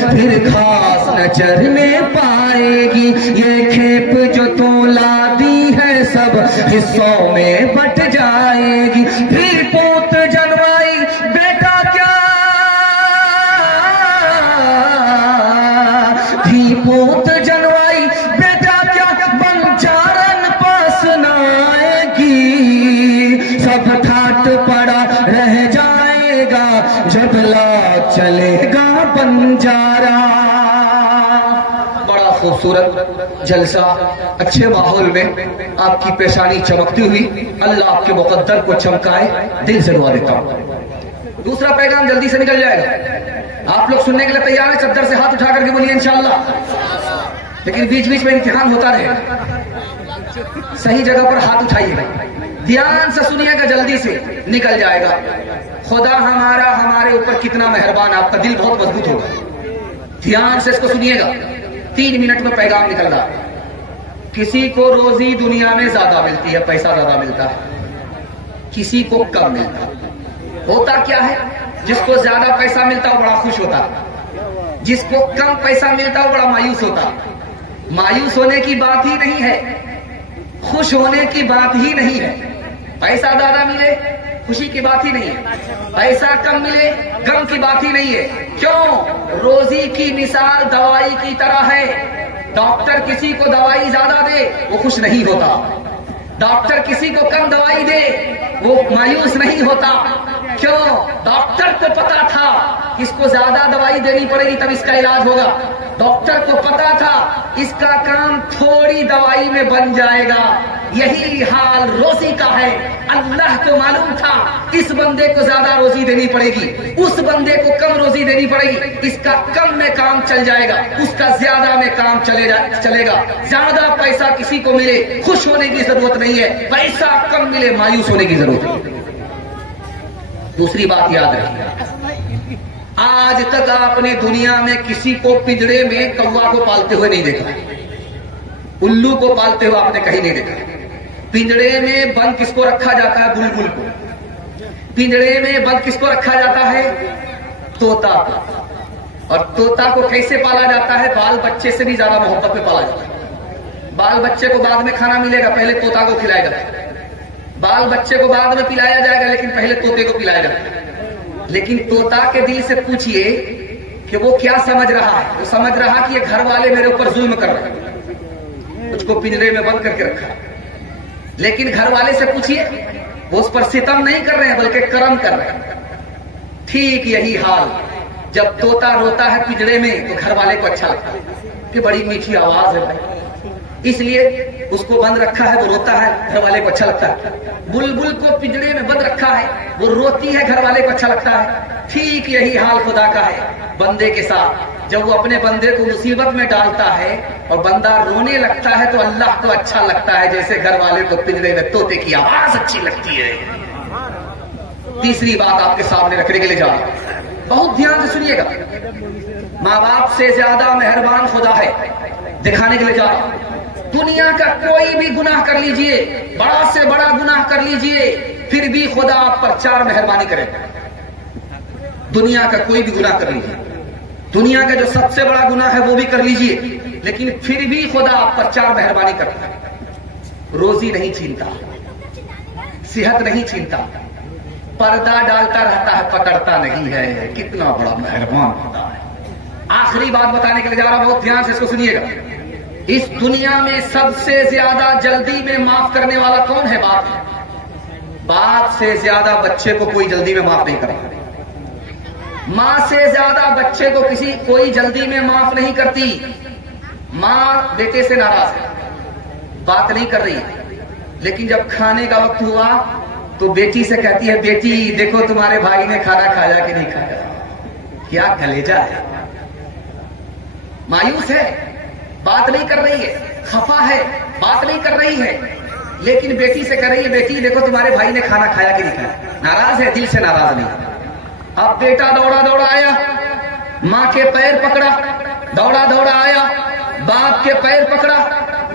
پھر گھاس نہ چرنے پائے گی، یہ کھیپ جو تو لادی ہے سب حصوں میں بٹ جائے گی۔ پھر پوت جنوائی بیٹا کیا، بھی پوت جنوائی بیٹا کیا، بنچارن پاس نہ آئے گی، سب ٹھاٹ پڑا رہ جائے گا جب لاگ چلے گا بنجارا۔ بڑا خوبصورت جلسہ، اچھے ماحول میں آپ کی پیشانی چمکتی ہوئی، اللہ آپ کے مقدر کو چمکائے، دل سے دعا دیتا ہوں۔ دوسرا پیغام جلدی سے نکل جائے گا، آپ لوگ سننے کے لیے تیار ہیں؟ چادر سے ہاتھ اٹھا کر کے بولیے انشاءاللہ، لیکن بیچ بیچ میں امتحان ہوتا رہے، صحیح جگہ پر ہاتھ اٹھائیے گا، دھیان سے سنیے گا، جلدی سے نکل جائے گا۔ خدا ہمارا ہمارے اوپر کتنا مہربان، آپ کا دل بہت مضبوط ہوگا، دھیان سے اس کو سنیے گا، 3 منٹ میں پیغام نکل گا۔ کسی کو روزی دنیا میں زیادہ ملتی ہے، پیسہ زیادہ ملتا ہے، کسی کو کم ملتا ہے۔ ہوتا کیا ہے؟ جس کو زیادہ پیسہ ملتا ہے وہ بڑا خوش ہوتا، جس کو کم پیسہ ملتا ہے وہ بڑا مایوس ہوتا۔ مایوس ہونے کی بات ہی نہیں ہے، خوش ہونے کی بات ہی نہیں ہے۔ پیسہ زیادہ ملے خوشی کی بات ہی نہیں ہے، پیسہ کم ملے غم کی بات ہی نہیں ہے۔ کیوں؟ روزی کی مثال دوائی کی طرح ہے، ڈاکٹر کسی کو دوائی زیادہ دے وہ خوش نہیں ہوتا، ڈاکٹر کسی کو کم دوائی دے وہ مایوس نہیں ہوتا۔ کیوں؟ ڈاکٹر کو پتا تھا اس کو زیادہ دوائی دینی پڑے گی تب اس کا علاج ہوگا، ڈاکٹر کو پتا تھا اس کا کام تھوڑی دوائی میں بن جائے گا۔ یہی حال روزی کا ہے، اللہ کو معلوم تھا اس بندے کو زیادہ روزی دینی پڑے گی، اس بندے کو کم روزی دینی پڑے گی، اس کا کم میں کام چل جائے گا، اس کا زیادہ میں کام چلے گا۔ زیادہ پیسہ کسی کو ملے خوش ہونے کی ضرورت نہیں ہے، پیسہ کم ملے مایوس ہونے کی ضرورت ہے۔ دوسری بات یاد رکھیے، آج تک آپ نے دنیا میں کسی کو پنجرے میں کوا کو پالتے ہوئے نہیں دیکھا، الو کو پالتے ہوئے آپ نے کہیں نہیں دیکھا۔ پنجرے میں بند کس کو رکھا جاتا ہے؟ بلبل کو۔ پنجرے میں بند کس کو رکھا جاتا ہے؟ طوطا کو۔ اور طوطا کو کیسے پالا جاتا ہے؟ بال بچے سے بھی زیادہ محبت میں پالا جاتا ہے۔ بال بچے کو بعد میں کھانا ملے گا، پہلے طوطا کو کھلائے گا، بال بچے کو بعد میں پلایا جائے گا لیکن پہلے طوطے کو پلایا جاتا ہے۔ لیکن طوطا کے دل سے پوچھئے کہ وہ کیا سمجھ رہا ہے؟ وہ سمجھ رہا کہ یہ گھر والے میرے اوپر ظلم کر رہے ہیں، مجھ کو پنجرے میں بند کر کے رکھا، لیکن گھر والے سے پوچھئے وہ اس پر ستم نہیں کر رہے ہیں بلکہ کرم کر رہے ہیں۔ ٹھیک یہی حال جب طوطا روتا ہے پنجرے میں تو گھر والے کو اچھا لگتا ہے کہ بڑی میٹھی آواز ہے بھائی، اس لیے اس کو بند رکھا ہے، وہ روتا ہے، گھر والے کو اچھا لگتا ہے۔ بلبل کو پنجرے میں بند رکھا ہے، وہ روتی ہے، گھر والے کو اچھا لگتا ہے۔ ٹھیک یہی حال خدا کا ہے بندے کے ساتھ، جب وہ اپنے بندے کو مصیبت میں ڈالتا ہے اور بندہ رونے لگتا ہے تو اللہ کو اچھا لگتا ہے جیسے گھر والے کو پنجرے میں طوطے کی آواز اچھی لگتی ہے۔ تیسری بات آپ کے سامنے رکھنے کے لیے جا رہا ہوں، بہت دھیان سے سنیے گا، ماں باپ سے زیادہ مہربان خدا ہے، دکھانے کے لیے جا رہا ہوں۔ دنیا کا کوئی بھی گناہ کر لیجئے، بڑا سے بڑا گناہ کر لیجئے، پھر بھی خدا آپ پر 4 مہربانی کرے گا۔ دنیا کا کوئی بھی گناہ کر لیجئے، دنیا کا جو سب سے بڑا گناہ ہے وہ بھی کر لیجئے، لیکن پھر بھی خدا آپ پر 4 مہربانی کرتا ہے۔ روزی نہیں چھینتا، صحت نہیں چھینتا، پردہ ڈالتا رہتا ہے، پکڑتا نہیں ہے، کتنا بڑا مہربان خدا ہے۔ آخری بات بتانے کے لیے جا رہا ہوں، بہت دھیان سے اس کو سنیے گا۔ اس دنیا میں سب سے زیادہ جلدی میں معاف کرنے والا کون ہے؟ باپ ہے۔ باپ سے زیادہ بچے کو کوئی جلدی میں معاف نہیں کرتا، ماں سے زیادہ بچے کو کوئی جلدی میں معاف نہیں کرتی۔ ماں بیٹے سے ناراض ہے، بات نہیں کر رہی، لیکن جب کھانے کا وقت ہوا تو بیٹی سے کہتی ہے بیٹی دیکھو تمہارے بھائی نے کھانا کھایا کہ نہیں کھایا۔ کیا کلیجہ ہے، مایوس ہے، بات نہیں کر رہی ہے، خفا ہے، بات نہیں کر رہی ہے، لیکن بیٹی سے کہہ رہی ہے بیٹی دیکھو تمہارے بھائی نے کھانا کھایا کہ نہیں کھایا۔ ناراض ہے، دل سے ناراض نہیں۔ اب بیٹا دوڑا دوڑا آیا، ماں کے پیر پکڑا، دوڑا دوڑا آیا، باپ کے پیر پکڑا،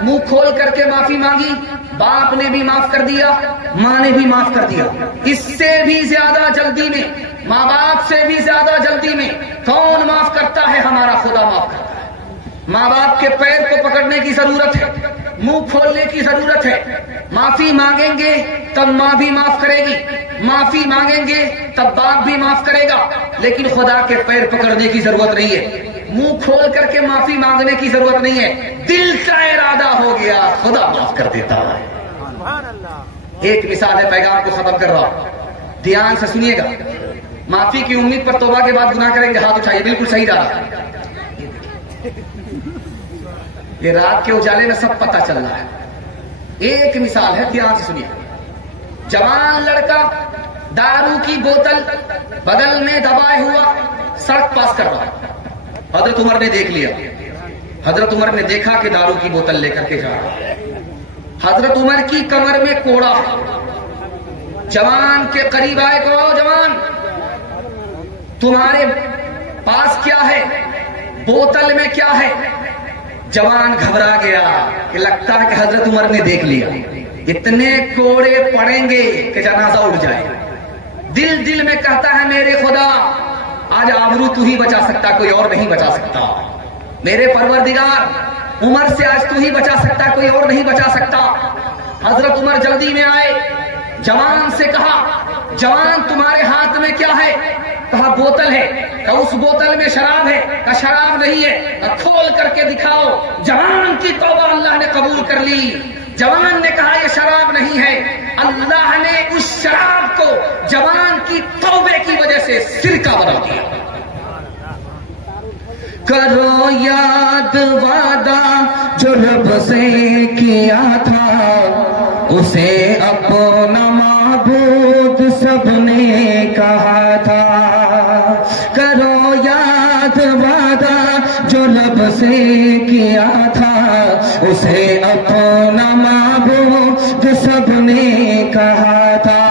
منہ کھول کر کے معافی مانگی، باپ نے بھی معاف کر دیا، ماں نے بھی معاف کر دیا۔ اس سے بھی زیادہ جلدی میں، ماں باپ سے بھی زیادہ جلدی میں کون معاف کرتا ہے؟ ہمارا ماں باپ کے پیر کو پکڑنے کی ضرورت ہے، منہ کھولنے کی ضرورت ہے. معافی مانگیں گے تب ماں بھی معاف کرے گی، معافی مانگیں گے تب باپ بھی معاف کرے گا، لیکن خدا کے پیر پکڑنے کی ضرورت نہیں ہے، منہ کھول کر کے معافی مانگنے کی ضرورت نہیں ہے. دل کا ارادہ ہو گیا خدا معاف کر دیتا ہے. ایک مثال ہے، پیغام کو ختم کر رہا ہوں، دھیان سے سنیے گا. معافی کی امید پر توبہ کے بعد گناہ کریں گے، ہاتھ اٹھائیے، بالکل صحیح جا رہا ہے. یہ رات کے اجالے میں سب پتہ چل رہا ہے. ایک مثال ہے، دھیان سے سنیے. جوان لڑکا دارو کی بوتل بغل میں دبائے ہوا سڑک پاس کر رہا. حضرت عمر نے دیکھ لیا، حضرت عمر نے دیکھا کہ دارو کی بوتل لے کر کے جا رہا ہے. حضرت عمر کی کمر میں کوڑا. جوان کے قریب آئے تو آؤ جوان، تمہارے پاس کیا ہے، بوتل میں کیا ہے؟ جوان گھبرا گیا کہ لگتا ہے کہ حضرت عمر نے دیکھ لیا، اتنے کوڑے پڑیں گے کہ جنازہ اٹھ جائے. دل دل میں کہتا ہے میرے خدا آج آبرو تو ہی بچا سکتا، کوئی اور نہیں بچا سکتا. میرے پروردگار عمر سے آج تو ہی بچا سکتا، کوئی اور نہیں بچا سکتا. حضرت عمر جلدی میں آئے، جوان سے کہا جوان تمہارے ہاتھ میں کیا ہے؟ کہا بوتل ہے. کہا اس بوتل میں شراب ہے؟ کہا شراب نہیں ہے. کہا کھول کر کے دکھاؤ. جوان کی توبہ اللہ نے قبول کر لی. جوان نے کہا یہ شراب نہیں ہے. اللہ نے اس شراب کو جوان کی توبے کی وجہ سے سرکہ بنا دیا. کرو یاد وعدہ جو رب سے کیا تھا، اسے اپنا معبود سب نے کہا تھا. کرو یاد وعدہ جو رب سے کیا تھا، اسے اپنا معبود سب نے کہا تھا.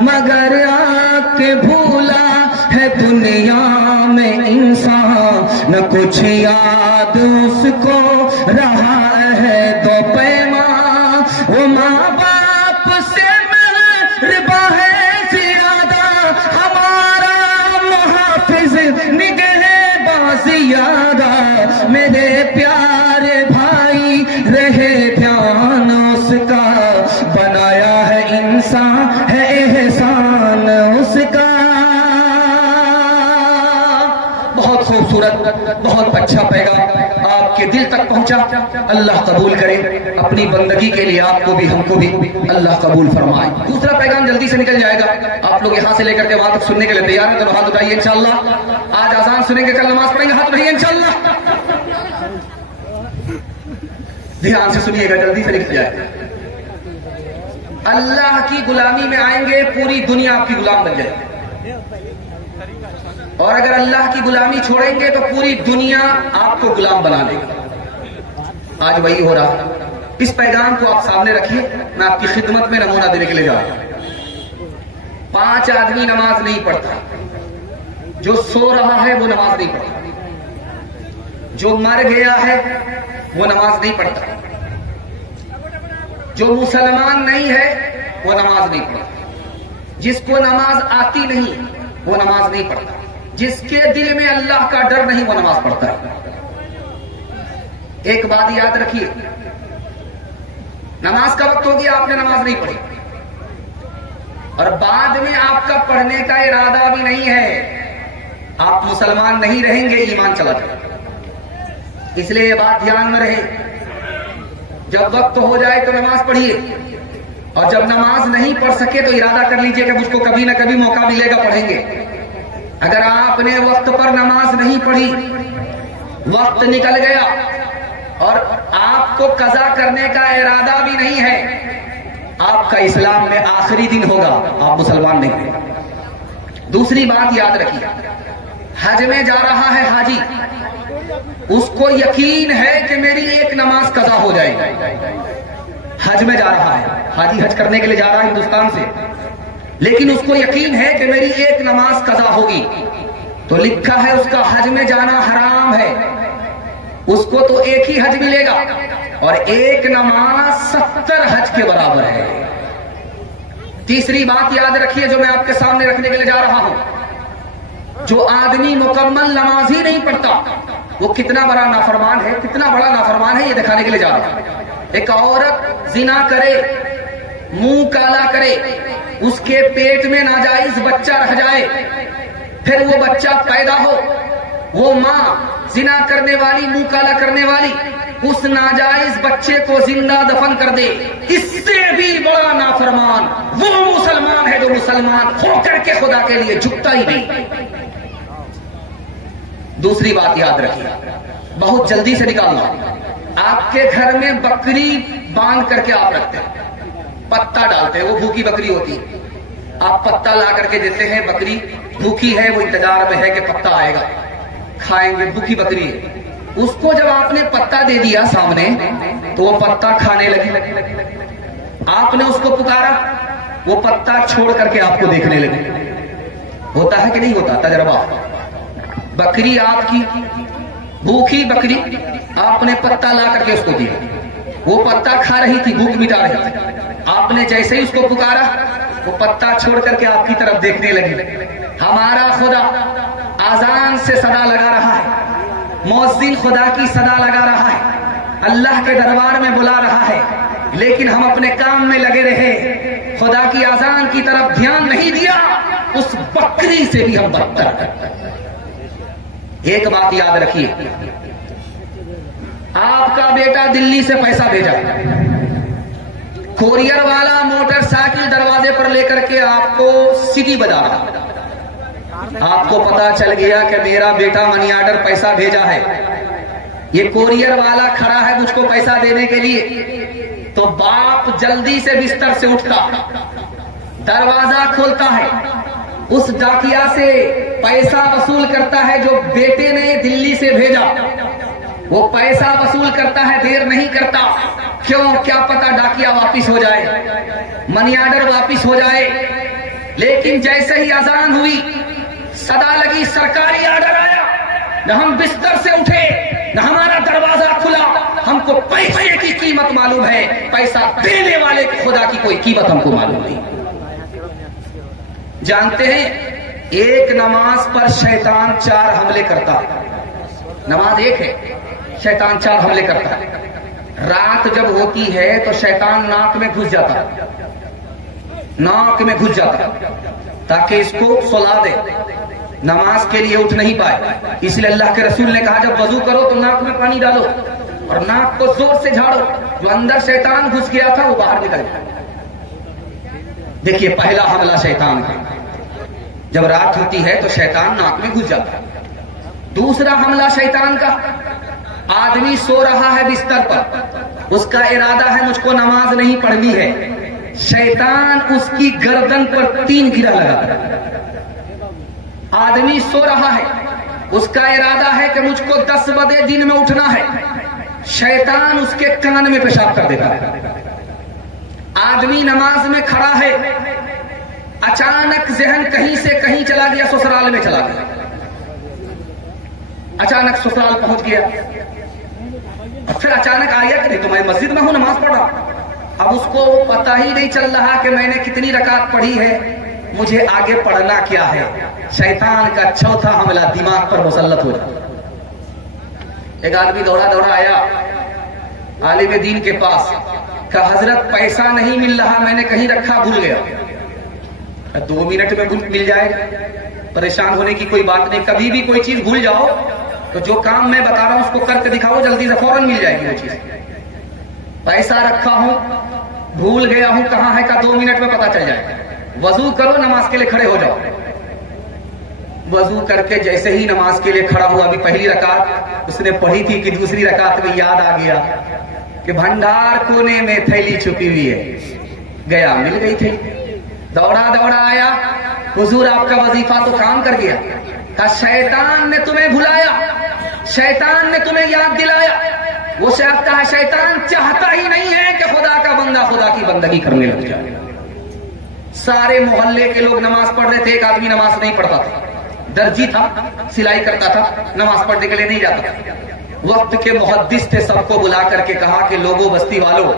مگر آ کے بھولا ہے دنیا میں انسان، نہ کچھ یاد اس کو رہا ہے تو پیمان. وہ ماں باپ سے مہرباں ہے زیادہ، ہمارا محافظ نگہباں زیادہ. میرے پیارے بھائی رہے دھیان اس کا، بنایا ہے انسان ہے احسان اس کا. بہت خوبصورت، بہت اچھا پیغام آپ کے دل تک پہنچا. اللہ قبول کرے، اپنی بندگی کے لیے آپ کو بھی ہم کو بھی اللہ قبول فرمائے. دوسرا پیغام جلدی سے نکل جائے گا. آپ لوگ یہاں سے لے کر کے وہاں تک سننے کے لیے تیار ہیں تو ہاتھ اٹھائیے انشاءاللہ. آج اذان سنیں گے، کل نماز پڑھیں گے، ہاتھ اٹھائیے انشاءاللہ. دھیان سے سنیے گا، جلدی سے نکل جائے گا. اللہ کی غلامی میں آئیں گے، پوری دنیا آپ کی غلام بن جائے گی. اور اگر اللہ کی غلامی چھوڑیں گے تو پوری دنیا آپ کو غلام بنا لے گی. آج وہی ہو رہا. اس پیغام کو آپ سامنے رکھیے، میں آپ کی خدمت میں نمونہ دینے کے لیے جا رہا ہوں. 5 آدمی نماز نہیں پڑھتا. جو سو رہا ہے وہ نماز نہیں پڑھتا، جو مر گیا ہے وہ نماز نہیں پڑھتا، جو مسلمان نہیں ہے وہ نماز نہیں پڑھتا، جس کو نماز آتی نہیں وہ نماز نہیں پڑھتا، جس کے دل میں اللہ کا ڈر نہیں وہ نماز پڑھتا ہے. ایک بات یاد رکھیے، نماز کا وقت ہو گیا، آپ نے نماز نہیں پڑھی، اور بعد میں آپ کا پڑھنے کا ارادہ بھی نہیں ہے، آپ مسلمان نہیں رہیں گے، ایمان چلا جائے. اس لیے یہ بات دھیان میں رہے، جب وقت ہو جائے تو نماز پڑھیے، اور جب نماز نہیں پڑھ سکے تو ارادہ کر لیجئے کہ مجھ کو کبھی نہ کبھی موقع ملے گا، پڑھیں گے. اگر آپ نے وقت پر نماز نہیں پڑھی، وقت نکل گیا اور آپ کو قضا کرنے کا ارادہ بھی نہیں ہے، آپ کا اسلام میں آخری دن ہوگا، آپ مسلمان نہیں ہیں. دوسری بات یاد رکھیے، حج میں جا رہا ہے حاجی، اس کو یقین ہے کہ میری ایک نماز قضا ہو جائے گی. حج میں جا رہا ہے حاجی، حج کرنے کے لیے جا رہا ہے ہندوستان سے، لیکن اس کو یقین ہے کہ میری ایک نماز قضا ہوگی، تو لکھا ہے اس کا حج میں جانا حرام ہے. اس کو تو ایک ہی حج ملے گا، اور ایک نماز 70 حج کے برابر ہے. تیسری بات یاد رکھیے جو میں آپ کے سامنے رکھنے کے لیے جا رہا ہوں، جو آدمی مکمل نماز ہی نہیں پڑھتا، وہ کتنا بڑا نافرمان ہے، کتنا بڑا نافرمان ہے، یہ دکھانے کے لیے جا رہا ہے۔ ایک عورت زنا کرے، منہ کالا کرے، اس کے پیٹ میں ناجائز بچہ رہ جائے، پھر وہ بچہ پیدا ہو، وہ ماں زنا کرنے والی، منہ کالا کرنے والی اس ناجائز بچے کو زندہ دفن کر دے، اس سے بھی بڑا نافرمان وہ مسلمان ہے جو مسلمان ہو کر کے خدا کے لیے جھکتا ہی نہیں۔ دوسری بات یاد رکھیے، بہت جلدی سے نکالنا، آپ کے گھر میں بکری باندھ کر کے آپ رکھتے ہیں، پتا ڈالتے ہیں، وہ بھوکی بکری ہوتی ہے، آپ پتا لا کر کے دیتے ہیں، بکری بھوکی ہے، وہ انتظار میں ہے کہ پتا آئے گا، کھائیں گے، بھوکی بکری ہے۔ اس کو جب آپ نے پتا دے دیا سامنے تو وہ پتا کھانے لگی، آپ نے اس کو پکارا، وہ پتا چھوڑ کر کے آپ کو دیکھنے لگی۔ ہوتا ہے کہ نہیں ہوتا تجربہ؟ بکری آپ کی بھوکی بکری، آپ نے پتا لا کر کے اس کو دیا، وہ پتا کھا رہی تھی، بھوک مٹا رہی تھی، آپ نے جیسے ہی اس کو پکارا وہ پتا چھوڑ کر کے آپ کی طرف دیکھنے لگی۔ ہمارا خدا اذان سے صدا لگا رہا ہے، مؤذن خدا کی صدا لگا رہا ہے، اللہ کے دربار میں بلا رہا ہے، لیکن ہم اپنے کام میں لگے رہے، خدا کی اذان کی طرف دھیان نہیں دیا، اس بکری سے بھی ہم بدتر۔ ایک بات یاد رکھیے، آپ کا بیٹا دلی سے پیسہ بھیجا، کوریئر والا موٹر سائیکل دروازے پر لے کر کے آپ کو سٹی بجا رہا، آپ کو پتا چل گیا کہ میرا بیٹا منی آرڈر پیسہ بھیجا ہے، یہ کوریئر والا کھڑا ہے مجھ کو پیسہ دینے کے لیے، تو باپ جلدی سے بستر سے اٹھتا، دروازہ کھولتا ہے، اس ڈاکیا سے پیسہ وصول کرتا ہے جو بیٹے نے دلی سے بھیجا، وہ پیسہ وصول کرتا ہے، دیر نہیں کرتا، کیوں؟ کیا پتا ڈاکیا واپس ہو جائے، منی آرڈر واپس ہو جائے، لیکن جیسے ہی اذان ہوئی، صدا لگی، سرکاری آرڈر آیا، نہ ہم بستر سے اٹھے، نہ ہمارا دروازہ کھلا، ہم کو پیسے کی قیمت معلوم ہے، پیسہ دینے والے کی خدا کی کوئی قیمت ہم کو معلوم نہیں۔ جانتے ہیں ایک نماز پر شیطان 4 حملے کرتا ہے، نماز ایک ہے، شیطان 4 حملے کرتا ہے۔ رات جب ہوتی ہے تو شیطان ناک میں گھس جاتا ہے، ناک میں گھس جاتا ہے تاکہ اس کو سلا دے، نماز کے لیے اٹھ نہیں پائے۔ اس لیے اللہ کے رسول نے کہا جب وضو کرو تو ناک میں پانی ڈالو اور ناک کو زور سے جھاڑو، جو اندر شیطان گھس گیا تھا وہ باہر نکل جائے۔ دیکھیے پہلا حملہ شیطان کا، جب رات ہوتی ہے تو شیطان ناک میں گھس جاتا ہے۔ دوسرا حملہ شیطان کا، آدمی سو رہا ہے بستر پر، اس کا ارادہ ہے مجھ کو نماز نہیں پڑھنی ہے، شیطان اس کی گردن پر 3 گرہ لگاتا ہے۔ آدمی سو رہا ہے، اس کا ارادہ ہے کہ مجھ کو 10 بجے دن میں اٹھنا ہے، شیطان اس کے کان میں پیشاب کر دیتا ہے۔ آدمی نماز میں کھڑا ہے، اچانک ذہن کہیں سے کہیں چلا گیا، سسرال میں چلا گیا، اچانک سسرال پہنچ گیا، پھر اچانک آیا کہ نہیں تو میں مسجد میں ہوں نماز پڑھ رہا، اب اس کو پتہ ہی نہیں چل رہا کہ میں نے کتنی رکعت پڑھی ہے، مجھے آگے پڑھنا کیا ہے۔ شیطان کا چوتھا حملہ دماغ پر مسلط ہو جاتا۔ ایک آدمی دوڑا دوڑا آیا عالم دین کے پاس، کہا حضرت پیسہ نہیں مل رہا، میں نے کہیں رکھا بھول گیا۔ 2 منٹ میں مل جائے، پریشان ہونے کی کوئی بات نہیں، کبھی بھی کوئی چیز بھول جاؤ تو جو کام میں بتا رہا ہوں اس کو کر کے دکھاؤ، جلدی سے فوراً مل جائے گی وہ چیز۔ پیسہ رکھا ہوں، بھول گیا ہوں کہاں ہے کا 2 منٹ میں پتا چل جائے، وضو کرو نماز کے لیے کھڑے ہو جاؤ۔ وضو کر کے جیسے ہی نماز کے لیے کھڑا ہوا، ابھی پہلی رکعت اس نے پڑھی تھی کہ دوسری رکعت میں یاد آ گیا کہ بھنڈار کونے میں تھیلی چھپی ہوئی ہے، گیا مل گئی تھی، دوڑا دوڑا آیا، حضور آپ کا وظیفہ تو کام کر گیا، کہا شیطان نے تمہیں بھلایا، شیطان نے تمہیں یاد دلایا۔ وہ کہا شیطان چاہتا ہی نہیں ہے کہ خدا کا بندہ خدا کی بندگی کرنے لگ جائے۔ سارے محلے کے لوگ نماز پڑھ رہے تھے، ایک آدمی نماز نہیں پڑھتا تھا، درجی تھا، سلائی کرتا تھا، نماز پڑھنے کے لیے نہیں جاتا تھا۔ وقت کے محدث تھے، سب کو بلا کر کے کہا کہ لوگوں بستی والوں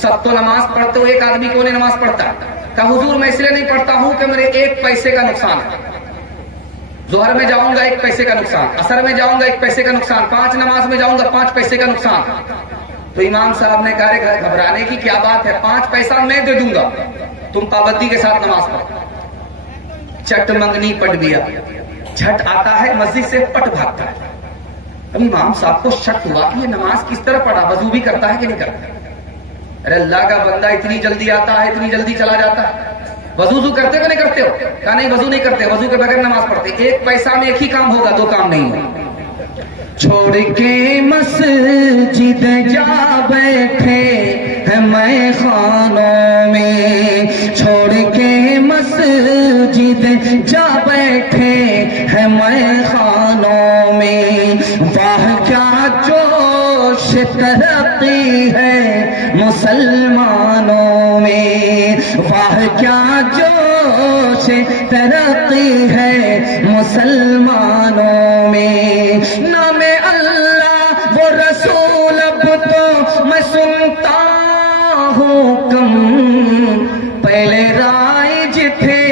سب تو نماز پڑھتے ہو، ایک آدمی کیوں نہیں نماز پڑھتا؟ کہا حضور میں اس لیے نہیں پڑھتا ہوں کہ میرے 1 پیسے کا نقصان ہے، ظہر میں جاؤں گا 1 پیسے کا نقصان، عصر میں جاؤں گا 1 پیسے کا نقصان، 5 نماز میں جاؤں گا 5 پیسے کا نقصان. تو امام صاحب نے کہا گھبرانے کی کیا بات ہے، 5 پیسہ میں دے دوں گا، تم پابندی کے ساتھ نماز پڑھو. چٹ منگنی پڑھ دیا، جھٹ آتا ہے مسجد سے پٹ بھاگتا ہے. اب امام صاحب کو شک ہوا کہ یہ نماز کس طرح پڑھا، وضو بھی کرتا ہے کہ نہیں کرتا. ارے اللہ کا بندہ اتنی جلدی آتا ہے اتنی جلدی چلا جاتا ہے، وضو کرتے ہو نہیں کرتے ہو؟ کہا نہیں وضو نہیں کرتے، وضو کے بغیر نماز پڑھتے. 1 پیسہ میں 1 ہی کام ہوگا، 2 کام نہیں ہوگا. چھوڑ کے مسجد جا بیٹھے ہیں میں خانوں میں، چھوڑ کے مسجد جا بیٹھے ہیں میں خانوں میں. واہ کیا جوش ترقی ہے مسلمانوں میں، واہ کیا جوش ترقی ہے مسلمانوں میں. نام اللہ وہ رسول اب تو میں سنتا ہوں کم، پہلے رائج تھے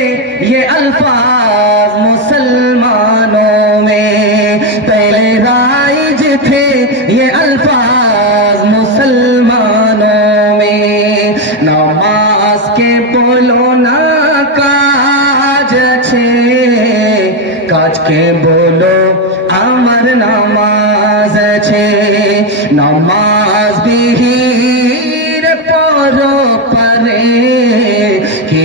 یہ الفاظ مسلمانوں میں، پہلے رائج تھے یہ الفاظ مسلمانوں میں. نماز کے بولو نا کاج چھے، کاج کے بولو امر نماز چھے. نماز বিহীন পরে কি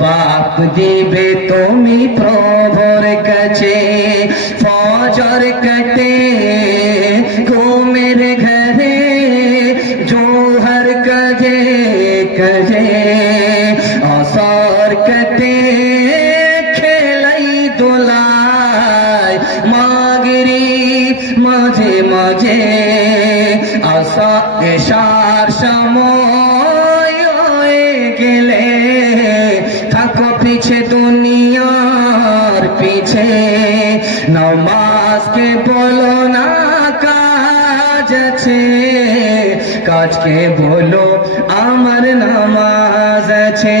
বাপ দিবে তুমি প্রভুর কাছে. ফজর কাটে ঘুমের ঘরে জোহর কাজে কাজে, আসর কাটে খেলাই দোলায় মাগরিব মাঝে মাঝে, আসা এশার সময় হয়ে গেলে থাকো পিছে দুনিয়ার পিছে. নমাজকে বলো না কাজ আছে, কাজকে বলো আমার নামাজ আছে.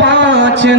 5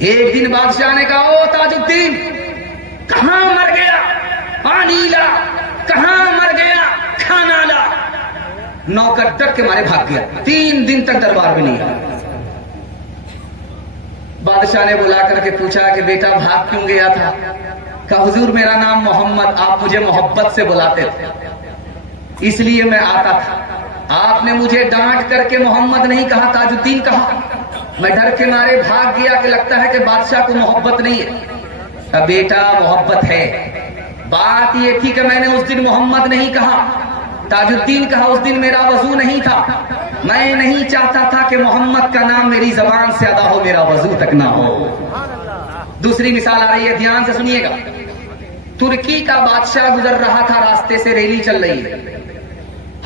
ایک دن بادشاہ نے کہا او تاج الدین کہاں مر گیا؟ پانی لا. کہاں مر گیا؟ کھانا لا. نوکر ڈر کے مارے بھاگ گیا. 3 دن تک دربار میں نہیں آیا. بادشاہ نے بلا کر کے پوچھا کہ بیٹا بھاگ کیوں گیا تھا؟ کہا حضور میرا نام محمد، آپ مجھے محبت سے بلاتے تھے اس لیے میں آتا تھا. آپ نے مجھے ڈانٹ کر کے محمد نہیں کہا، تاج الدین کہا. میں ڈر کے مارے بھاگ گیا کہ لگتا ہے کہ بادشاہ کو محبت نہیں ہے. بیٹا محبت ہے. بات یہ تھی کہ میں نے اس دن محمد نہیں کہا. تاج الدین کہا اس دن میرا وضو نہیں تھا. میں نہیں چاہتا تھا کہ محمد کا نام میری زبان سے ادا ہو، میرا وضو تک نہ ہو. دوسری مثال آ رہی ہے، دھیان سے سنیے گا. ترکی کا بادشاہ گزر رہا تھا، راستے سے ریلی چل رہی ہے.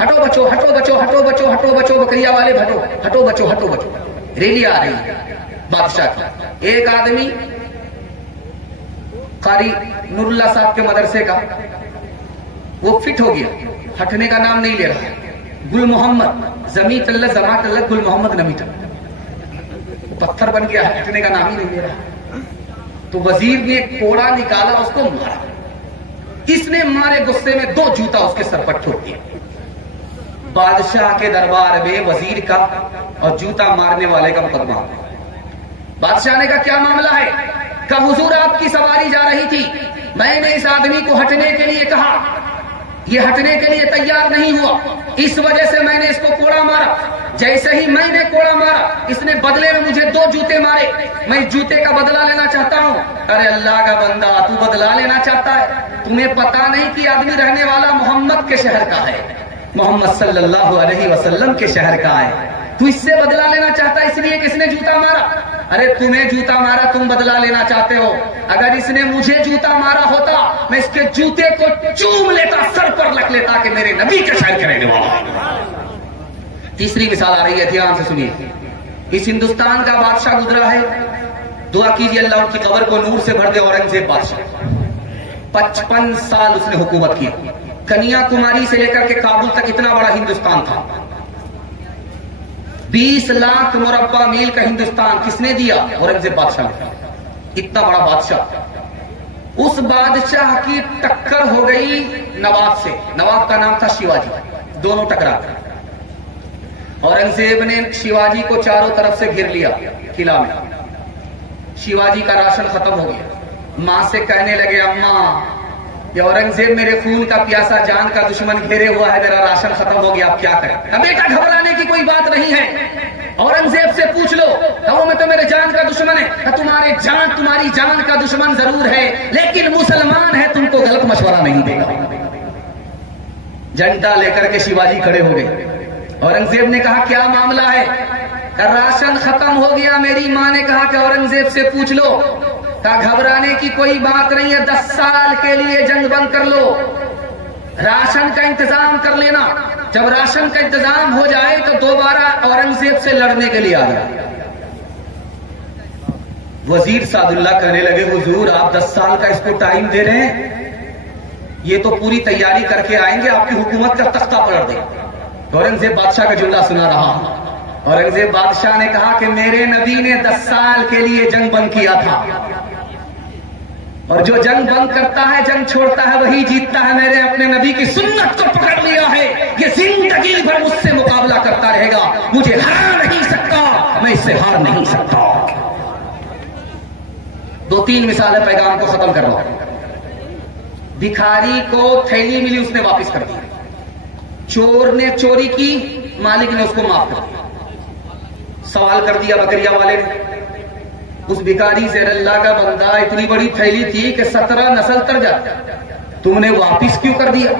ہٹو بچو ہٹو بچو ہٹو بچو ہٹو بچو، بکریا والے بھٹو ہٹو بچو ہٹو بچو. ریلی آ رہی ہے بادشاہ کی. ایک آدمی قاری نور اللہ صاحب کے مدرسے کا، وہ فٹ ہو گیا، ہٹنے کا نام نہیں لے رہا. گل محمد زمین تلت زما تلت گل محمد نمیٹا، پتھر بن گیا، ہٹنے کا نام ہی نہیں لے رہا. تو وزیر نے کوڑا نکالا، اس کو مارا. اس نے مارے غصے میں 2 جوتا اس کے سر پر ٹھوک دیا. بادشاہ کے دربار میں وزیر کا اور جوتا مارنے والے کا مقدمہ. بادشاہ نے کہا کیا معاملہ ہے؟ کہا حضور آپ کی سواری جا رہی تھی، میں نے اس آدمی کو ہٹنے کے لیے کہا، یہ ہٹنے کے لیے تیار نہیں ہوا، اس وجہ سے میں نے اس کو کوڑا مارا. جیسے ہی میں نے کوڑا مارا، اس نے بدلے میں مجھے 2 جوتے مارے. میں جوتے کا بدلہ لینا چاہتا ہوں. ارے اللہ کا بندہ، تو بدلہ لینا چاہتا ہے؟ تمہیں پتا نہیں کہ آدمی رہنے والا محمد کے شہر کا ہے، محمد صلی اللہ علیہ وسلم کے شہر کا ہے. تو اس سے بدلہ لینا چاہتا ہے اس لیے کہ اس نے جوتا مارا. ارے تمہیں جوتا مارا، تم بدلہ لینا چاہتے ہو. اگر اس نے مجھے جوتا مارا ہوتا، میں اس کے جوتے کو چوم لیتا، سر پر رکھ لیتا کہ میرے نبی کے شہر کے رہنے والا. تیسری مثال آ رہی ہے، دھیان سے سنیے. اس ہندوستان کا بادشاہ گزرا ہے، دعا کیجیے اللہ ان کی قبر کو نور سے بھر دے. اورنگزیب بادشاہ 55 سال اس نے حکومت کی. کنیا کماری سے لے کر کے کابل تک اتنا بڑا ہندوستان تھا. 20 لاکھ مربع میل کا ہندوستان کس نے دیا؟ اورنگزیب بادشاہ نے. اتنا بڑا بادشاہ. اس بادشاہ کی ٹکر ہو گئی نواب سے. نواب کا نام تھا شیواجی. دونوں ٹکرا گئے. اورنگزیب نے شیواجی کو چاروں طرف سے گھیر لیا قلعہ میں. شیواجی کا راشن ختم ہو گیا. ماں سے کہنے لگے اماں یہ اورنگزیب میرے خون کا پیاسا جان کا دشمن گھیرے ہوا ہے، میرا راشن ختم ہو گیا، اب کیا کریں؟ بیٹا گھبرانے کی کوئی بات نہیں ہے، اورنگزیب سے پوچھ لو. کہو میں تو میرے جان کا دشمن ہے. تمہاری جان کا دشمن ضرور ہے لیکن مسلمان ہے، تم کو غلط مشورہ نہیں دے گا. جھنڈا لے کر کے شیواجی کھڑے ہو گئے. اورنگزیب نے کہا کیا معاملہ ہے؟ راشن ختم ہو گیا. میری ماں نے کہا کہ اورنگزیب سے پوچھ لو. کہا گھبرانے کی کوئی بات نہیں ہے، 10 سال کے لیے جنگ بند کر لو، راشن کا انتظام کر لینا. جب راشن کا انتظام ہو جائے تو دوبارہ اورنگزیب سے لڑنے کے لیے آ جائے. وزیر سعد اللہ کہنے لگے حضور آپ 10 سال کا اس کو ٹائم دے رہے ہیں، یہ تو پوری تیاری کر کے آئیں گے، آپ کی حکومت کا تختہ پلٹ دیں. اورنگزیب بادشاہ کا جملہ سنا رہا. اورنگزیب بادشاہ نے کہا کہ میرے نبی نے 10 سال کے لیے جنگ بند کیا تھا، اور جو جنگ بند کرتا ہے، جنگ چھوڑتا ہے، وہی جیتتا ہے. میں نے اپنے نبی کی سنت کو پکڑ لیا ہے، یہ زندگی بھر مجھ سے مقابلہ کرتا رہے گا، مجھے ہرا نہیں سکتا، میں اس سے ہار نہیں سکتا. 2-3 مثالیں پیغام کو ختم کر رہا ہوں. بھکاری کو تھیلی ملی، اس نے واپس کر دی. چور نے چوری کی، مالک نے اس کو معاف کر دیا. سوال کر دیا بکریا والے نے اس بھکاری سے، اللہ کا بندہ اتنی بڑی تھیلی تھی کہ 17 نسل تر جاتا، تم نے واپس کیوں کر دیا؟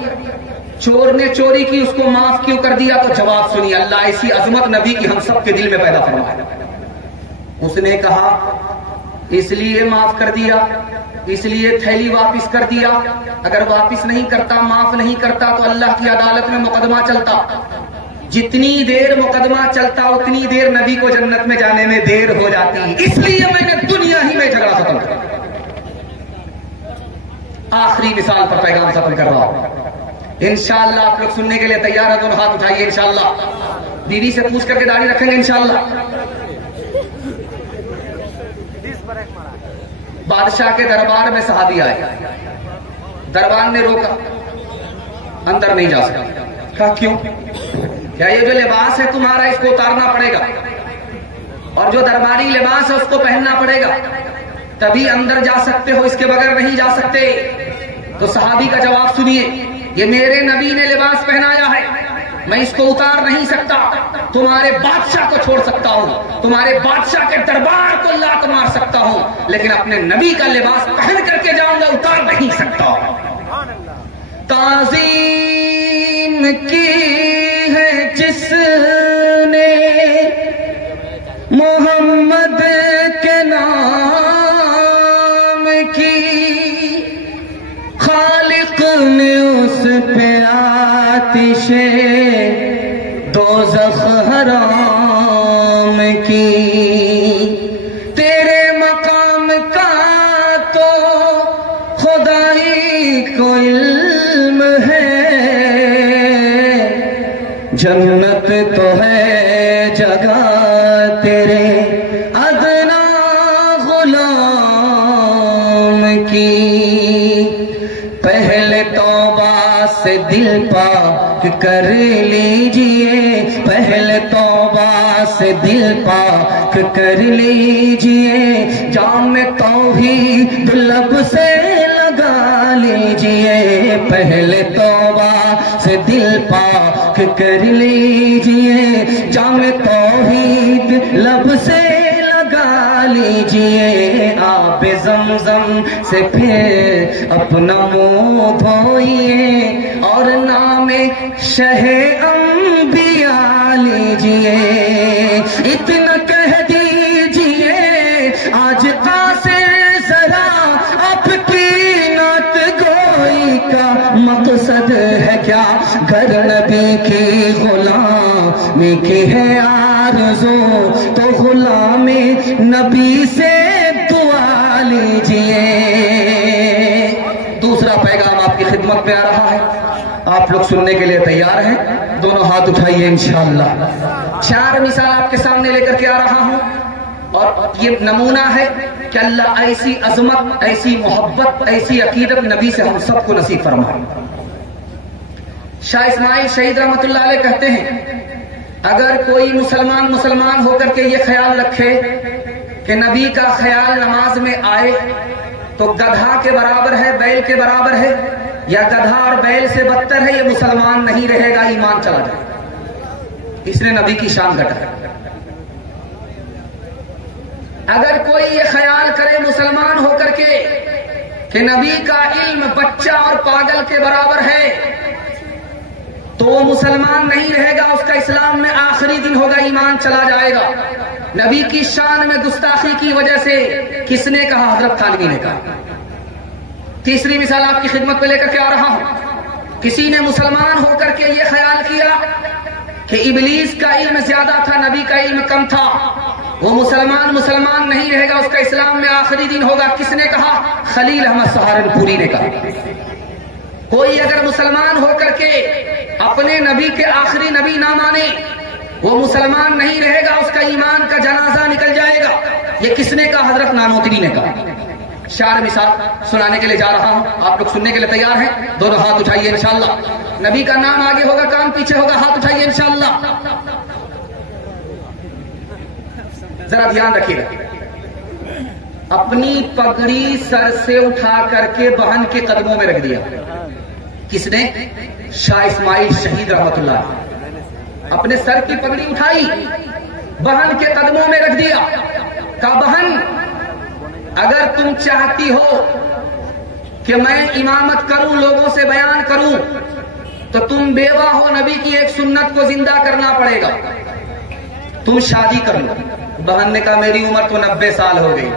چور نے چوری کی، اس کو معاف کیوں کر دیا؟ تو جواب سنیے، اللہ ایسی عظمت نبی کی ہم سب کے دل میں پیدا فرمائے. اس نے کہا اس لیے معاف کر دیا، اس لیے تھیلی واپس کر دیا. اگر واپس نہیں کرتا، معاف نہیں کرتا تو اللہ کی عدالت میں مقدمہ چلتا. جتنی دیر مقدمہ چلتا اتنی دیر نبی کو جنت میں جانے میں دیر ہو جاتی. اس لیے میں نے دنیا ہی میں جھگڑا ختم کر. آخری مثال پر پیغام ختم کر رہا ہوں. انشاءاللہ آپ لوگ سننے کے لیے تیار ہیں؟ دونوں ہاتھ اٹھائیے. انشاءاللہ بیوی سے پوچھ کر کے داڑھی رکھیں گے انشاءاللہ. بادشاہ کے دربار میں صحابی آئے، دربار نے روکا، اندر نہیں جا سکتا۔ کہا کیوں؟ کیا یہ جو لباس ہے تمہارا اس کو اتارنا پڑے گا، اور جو درباری لباس ہے اس کو پہننا پڑے گا، تبھی اندر جا سکتے ہو، اس کے بغیر نہیں جا سکتے۔ تو صحابی کا جواب سنیے، یہ میرے نبی نے لباس پہنایا ہے، میں اس کو اتار نہیں سکتا، تمہارے بادشاہ کو چھوڑ سکتا ہوں، تمہارے بادشاہ کے دربار کو لات مار سکتا ہوں، لیکن اپنے نبی کا لباس پہن کر کے جاؤں گا، اتار نہیں سکتا۔ تعظیم کی ہے جس نے محمد کے نام کی، خالق نے اس پہ آتش دوزخ حرام کی۔ تیرے مقام کا تو خدائی کو علم ہے، جنت تو ہے جگہ تیرے ادنا غلام کی۔ پہلے توبہ سے دل پاک کر لیجئے، پہلے توبہ سے دل پاک کر لیجئے، جام توحید لب سے لگا لیجئے، پہلے توبہ سے دل پاک کر لیجئے، جام توحید لب سے لگا لیجئے، آب زمزم سے پھر اپنا منہ دھوئیے، اور نام شہ انبیاء لیجئے۔ اتنا کہہ دیجئے آج قاصر ذرا آپ کی نعت گوئی کا مقصد ہے کیا، گھر نبی کی غلامی کی ہے آرزو، تو غلام نبی سے دعا لیجئے۔ دوسرا پیغام آپ کی خدمت میں آ رہا ہے، آپ لوگ سننے کے لیے تیار ہیں؟ دونوں ہاتھ اٹھائیے انشاءاللہ۔ 4 مثال آپ کے سامنے لے کر کے آ رہا ہوں، اور یہ نمونہ ہے کہ اللہ ایسی عظمت، ایسی محبت، ایسی عقیدت نبی سے ہم سب کو نصیب فرمائے۔ شاہ اسماعیل شہید رحمت اللہ علیہ کہتے ہیں، اگر کوئی مسلمان ہو کر کے یہ خیال رکھے کہ نبی کا خیال نماز میں آئے تو گدھا کے برابر ہے، بیل کے برابر ہے، یا گدھا اور بیل سے بدتر ہے، یہ مسلمان نہیں رہے گا، ایمان چلا جائے گا، اس نے نبی کی شان گھٹائی۔ اگر کوئی یہ خیال کرے مسلمان ہو کر کے کہ نبی کا علم بچہ اور پاگل کے برابر ہے، تو وہ مسلمان نہیں رہے گا، اس کا اسلام میں آخری دن ہوگا، ایمان چلا جائے گا۔ نبی کی شان میں گستاخی کی وجہ سے کس نے کہا؟ حضرت تھانوی نے کہا۔ تیسری مثال آپ کی خدمت میں لے کر کے آ رہا ہوں، کسی نے مسلمان ہو کر کے یہ خیال کیا کہ ابلیس کا علم زیادہ تھا، نبی کا علم کم تھا، وہ مسلمان نہیں رہے گا، اس کا اسلام میں آخری دن ہوگا، کس نے کہا؟ خلیل احمد سہارنپوری نے کہا۔ کوئی اگر مسلمان ہو کر کے اپنے نبی کے آخری نبی نہ مانے، وہ مسلمان نہیں رہے گا، اس کا ایمان کا جنازہ نکل جائے گا، یہ کس نے کہا؟ حضرت نانوتری نے کہا۔ 4 مثال سنانے کے لیے جا رہا ہوں، آپ لوگ سننے کے لیے تیار ہیں؟ دونوں ہاتھ اٹھائیے انشاءاللہ۔ نبی کا نام آگے ہوگا، کام پیچھے ہوگا، ہاتھ اٹھائیے انشاءاللہ۔ ذرا دھیان رکھیے گا، اپنی پگڑی سر سے اٹھا کر کے بہن کے قدموں میں رکھ دیا۔ کس نے؟ شاہ اسماعیل شہید رحمت اللہ، اپنے سر کی پگڑی اٹھائی، بہن کے قدموں میں رکھ دیا، کہا بہن اگر تم چاہتی ہو کہ میں امامت کروں، لوگوں سے بیان کروں، تو تم بیوہ ہو، نبی کی ایک سنت کو زندہ کرنا پڑے گا، تم شادی کر لو۔ بہن نے کہا میری عمر تو 90 سال ہو گئی،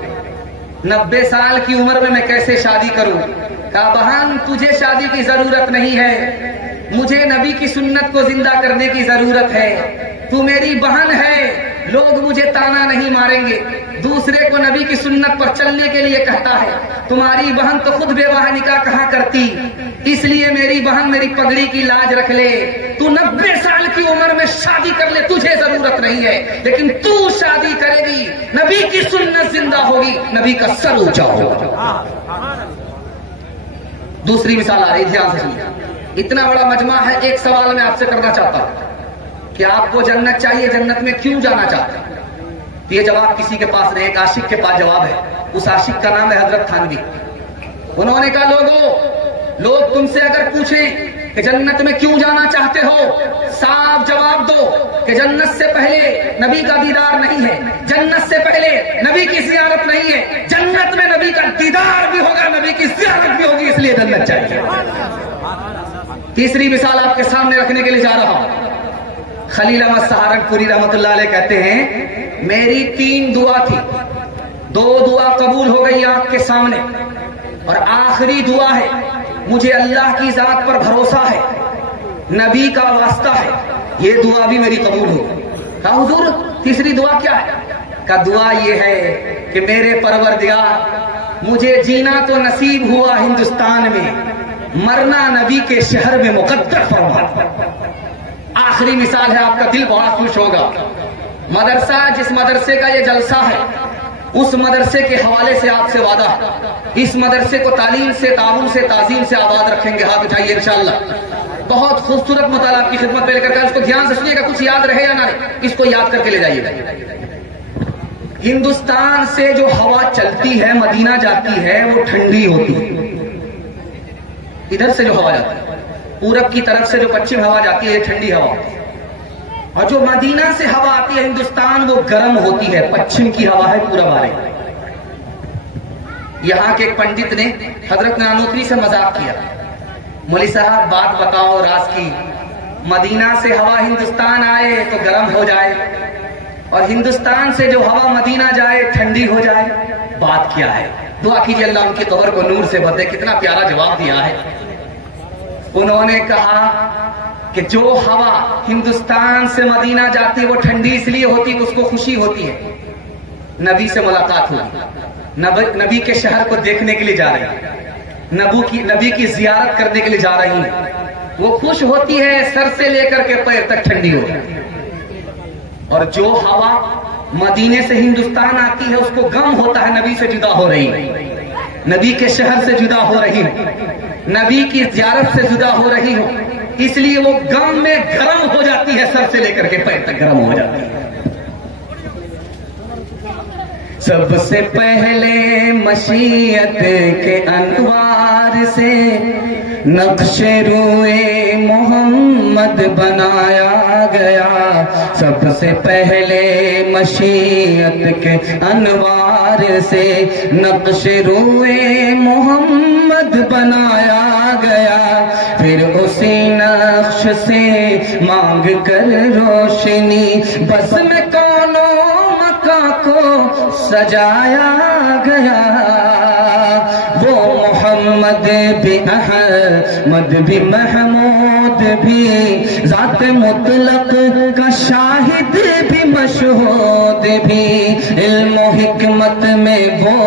90 سال کی عمر میں کیسے شادی کروں؟ کہا بہن تجھے شادی کی ضرورت نہیں ہے، مجھے نبی کی سنت کو زندہ کرنے کی ضرورت ہے، تو میری بہن ہے، لوگ مجھے تانا نہیں ماریں گے. دوسرے کو نبی کی سنت پر چلنے کے لیے کہتا ہے. تمہاری بہن تو خود بیوہ نکاح کہاں کرتی, اس لیے میری بہن میری پگڑی کی لاج رکھ لے. تو 90 سال کی عمر میں شادی کر لے, تجھے ضرورت نہیں ہے, لیکن تو شادی کرے گی, نبی کی سنت زندہ ہوگی, نبی کا سر اونچا ہوگا. دوسری مثال آ رہی, دھیان سے سنیے. اتنا بڑا مجمع ہے, ایک سوال میں آپ سے کرنا چاہتا ہوں کہ آپ کو جنت چاہیے, جنت میں کیوں جانا چاہتے ہیں؟ یہ جواب کسی کے پاس نہیں, ایک عاشق کے پاس جواب ہے. اس عاشق کا نام ہے حضرت تھانوی. انہوں نے کہا لوگ تم سے اگر پوچھیں کہ جنت میں کیوں جانا چاہتے ہو, صاف جواب دو کہ جنت سے پہلے نبی کا دیدار نہیں ہے, جنت سے پہلے نبی کی زیارت نہیں ہے, جنت میں نبی کا دیدار بھی ہوگا, نبی کی زیارت بھی ہوگی, اس لیے جنت چاہیے. تیسری مثال آپ کے سامنے رکھنے کے لیے جا رہا ہوں. خلیل احمد سہارنپوری رحمۃ اللہ علیہ کہتے ہیں میری 3 دعا تھی, 2 دعا قبول ہو گئی آپ کے سامنے, اور آخری دعا ہے مجھے اللہ کی ذات پر بھروسہ ہے, نبی کا واسطہ ہے, یہ دعا بھی میری قبول ہو. کہا حضور تیسری دعا کیا ہے؟ کہ دعا یہ ہے کہ میرے پروردگار مجھے جینا تو نصیب ہوا ہندوستان میں, مرنا نبی کے شہر میں مقدر فرما. آخری مثال ہے, آپ کا دل بہت خوش ہوگا. مدرسہ, جس مدرسے کا یہ جلسہ ہے, اس مدرسے کے حوالے سے آپ سے وعدہ ہے, اس مدرسے کو تعلیم سے, تعاون سے, تعظیم سے آباد رکھیں گے. ہاتھ اٹھائیے انشاءاللہ. بہت خوبصورت مطالعہ آپ کی خدمت میں لے کر, اس کو دھیان سے سنیے گا, کچھ یاد رہے یا نہ رہے, اس کو یاد کر کے لے جائیے گا. ہندوستان سے جو ہوا چلتی ہے مدینہ جاتی ہے وہ ٹھنڈی ہوتی ہے. ادھر سے جو ہوا جاتی ہے پورب کی طرف سے جو پچھم ہوا جاتی ہے یہ ٹھنڈی ہوا ہوتی ہے, اور جو مدینہ سے ہوا آتی ہے ہندوستان وہ گرم ہوتی ہے, پچھم کی ہوا ہے پورب آ رہی. یہاں کے ایک پنڈت نے حضرت نانوتوی سے مذاق کیا, مولوی صاحب بات بتاؤ راز کی, مدینہ سے ہوا ہندوستان آئے تو گرم ہو جائے, اور ہندوستان سے جو ہوا مدینہ جائے ٹھنڈی ہو جائے, بات کیا ہے؟ دعا کیجئے اللہ ان کی قبر کو نور سے بھر دے. کتنا پیارا جواب دیا ہے. انہوں نے کہا کہ جو ہوا ہندوستان سے مدینہ جاتی ہے وہ ٹھنڈی اس لیے ہوتی کہ اس کو خوشی ہوتی ہے, نبی سے ملاقات ہوئی, نبی کے شہر کو دیکھنے کے لیے جا رہی ہے, نبی کی زیارت کرنے کے لیے جا رہی ہیں, وہ خوش ہوتی ہے, سر سے لے کر کے پیر تک ٹھنڈی ہو جاتی ہے. اور جو ہوا مدینے سے ہندوستان آتی ہے اس کو غم ہوتا ہے, نبی سے جدا ہو رہی ہے, نبی کے شہر سے جدا ہو رہی ہو, نبی کی زیارت سے جدا ہو رہی ہو, اس لیے وہ غم میں گرم ہو جاتی ہے, سر سے لے کر کے پیر تک گرم ہو جاتی ہے. سب سے پہلے مشیت کے انوار سے نقش روئے محمد بنایا گیا, سب سے پہلے مشیت کے انوار سے نقش روئے محمد بنایا گیا, پھر اسی نقش سے مانگ کر روشنی بس میں کونوں مکہ کو سجایا گیا. وہ محمد بھی احمد بھی محمود بھی ذات مطلق کا شاہد بھی مشہود بھی, علم و حکمت میں وہ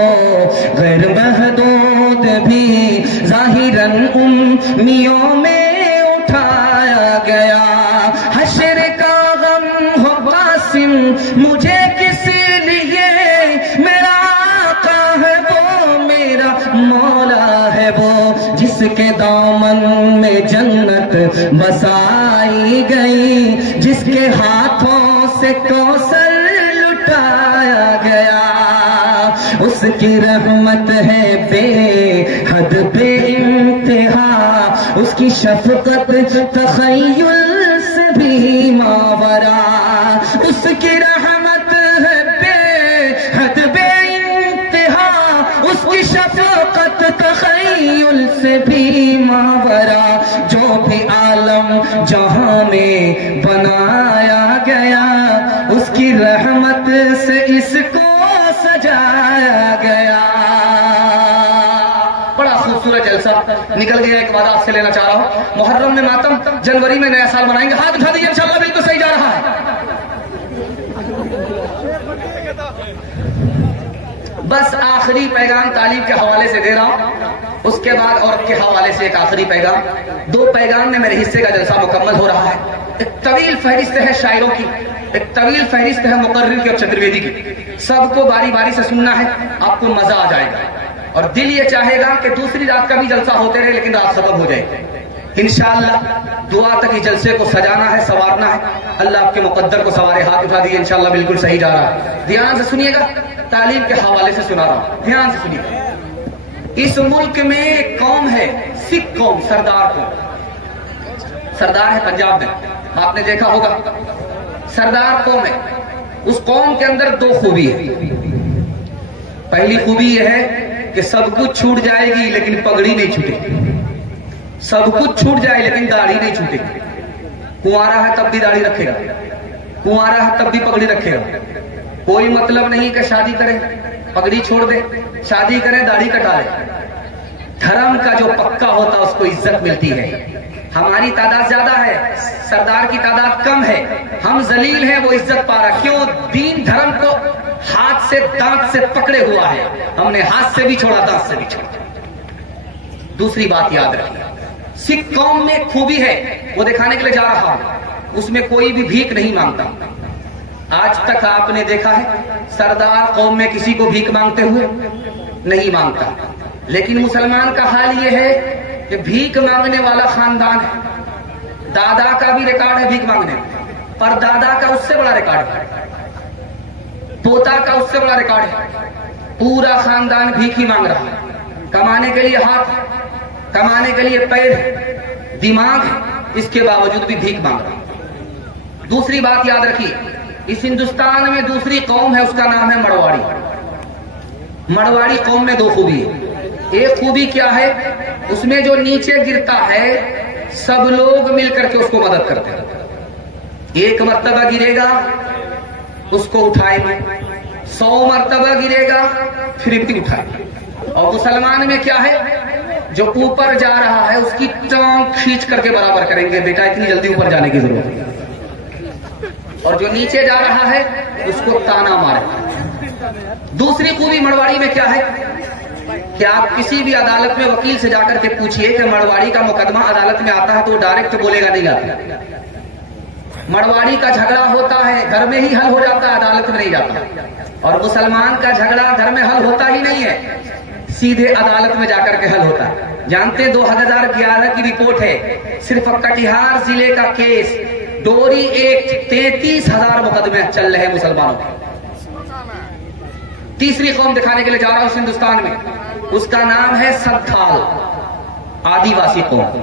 غیر محدود بھی, ظاہراً امیوں میں اٹھایا گیا. حشر کا غم ہو قاسم مجھے کس لیے, میرا آقا ہے وہ, میرا مولا ہے وہ, جس کے دامن میں جنت بسائی گئی, جس کے ہاتھوں سے کوثر لٹایا گیا. اس کی رحمت ہے بے حد بے انتہا, اس کی شفقت تخیل سے بھی ماورا, اس کی رحمت ہے بے حد بے انتہا, اس کی شفقت تخیل سے بھی ماورا. جو بھی عالم جہاں میں بنایا گیا اس کی رحمت سے اس کو سجایا گیا. بڑا خوبصورت جلسہ نکل گیا. ایک بات آپ سے لینا چاہ رہا ہوں, محرم میں ماتم, جنوری میں نیا سال منائیں گے. ہاتھ اٹھا دیجیے انشاءاللہ, بالکل صحیح جا رہا ہے. بس آخری پیغام تعلیم کے حوالے سے دے رہا ہوں، اس کے بعد عورت کے حوالے سے ایک آخری پیغام. 2 پیغام میں میرے حصے کا جلسہ مکمل ہو رہا ہے. ایک طویل فہرست ہے شاعروں کی، ایک طویل فہرست ہے مقرر کی اور چترویدی کی. سب کو باری باری سے سننا ہے، آپ کو مزہ آ جائے گا اور دل یہ چاہے گا کہ دوسری رات کا بھی جلسہ ہوتے رہے لیکن رات ختم ہو جائے. انشاءاللہ دعا تک ہی جلسے کو سجانا ہے، سنوارنا ہے. اللہ آپ کے مقدر کو سوارے ہاتھ اٹھا دیجیے. انشاءاللہ بالکل صحیح جا رہا ہے. دھیان سے سنیے گا، تعلیم کے حوالے سے سنا رہا ہوں، دھیان سے سنیے گا. اس ملک میں ایک قوم ہے، سکھ قوم، سردار قوم. سردار ہے پنجاب میں، آپ نے دیکھا ہوگا. سردار قوم ہے. اس قوم کے اندر 2 خوبی ہے. پہلی خوبی یہ ہے کہ سب کچھ چھوٹ جائے گی لیکن پگڑی نہیں چھوٹے گی. سب کچھ چھوٹ جائے لیکن داڑھی نہیں چھوٹے گی. کنوارا ہے تب بھی داڑھی رکھے گا، کنوارا ہے تب بھی پگڑی رکھے گا. کوئی مطلب نہیں کہ شادی کرے پگڑی چھوڑ دے، شادی کرے داڑھی کٹا لے. دھرم کا جو پکا ہوتا اس کو عزت ملتی ہے. ہماری تعداد زیادہ ہے، سردار کی تعداد کم ہے، ہم ذلیل ہیں، وہ عزت پا رہا. کیوں؟ دین دھرم کو ہاتھ سے دانت سے پکڑے ہوا ہے. ہم نے ہاتھ سے بھی چھوڑا، دانت سے بھی چھوڑا. دوسری بات یاد رکھیے، سکھ قوم میں ایک خوبی ہے، وہ دکھانے کے لیے جا رہا ہوں. اس میں کوئی بھی بھیک نہیں مانگتا. آج تک آپ نے دیکھا ہے سردار قوم میں کسی کو بھیک مانگتے ہوئے؟ نہیں مانگتا. لیکن مسلمان کا حال یہ ہے کہ بھیک مانگنے والا خاندان ہے. دادا کا بھی ریکارڈ ہے بھیک مانگنے میں، پر دادا کا اس سے بڑا ریکارڈ ہے، پوتا کا اس سے بڑا ریکارڈ ہے. پورا خاندان بھیک ہی مانگ رہا ہے. کمانے کے لیے ہاتھ، کمانے کے لیے پیر، دماغ، اس کے باوجود بھی بھیک مانگ رہا ہے. دوسری بات یاد رکھیے، اس ہندوستان میں دوسری قوم ہے، اس کا نام ہے مرواڑی. مرواڑی قوم میں 2 خوبی ہے. ایک خوبی کیا ہے؟ اس میں جو نیچے گرتا ہے سب لوگ مل کر کے اس کو مدد کرتے ہیں. ایک مرتبہ گرے گا اس کو اٹھائیں گے، 100 مرتبہ گرے گا پھر بھی اٹھائیں گے. اور مسلمان میں کیا ہے؟ جو اوپر جا رہا ہے اس کی ٹانگ کھینچ کر کے برابر کریں گے، بیٹا اتنی جلدی اوپر جانے کی ضرورت ہے. اور جو نیچے جا رہا ہے اس کو تانا مارے. دوسری خوبی مرواڑی میں کیا ہے کہ آپ کسی بھی عدالت میں وکیل سے جا کر کے پوچھئے کہ مرواڑی کا مقدمہ عدالت میں آتا ہے تو وہ ڈائریکٹ بولے گا نہیں آتا. مرواڑی کا جھگڑا ہوتا ہے گھر میں ہی حل ہو جاتا ہے، عدالت میں نہیں جاتا. اور مسلمان کا جھگڑا گھر میں حل ہوتا ہی نہیں ہے، سیدھے عدالت میں جا کر کے حل ہوتا ہے. جانتے 2011 کی رپورٹ ہے، صرف کٹیہار ضلع کا کیس ڈوری ایکٹ 33,000 مقدمے چل رہے ہیں مسلمانوں کے. تیسری قوم دکھانے کے لیے جا رہا ہوں اس ہندوستان میں، اس کا نام ہے سنتھال، آدیواسی قوم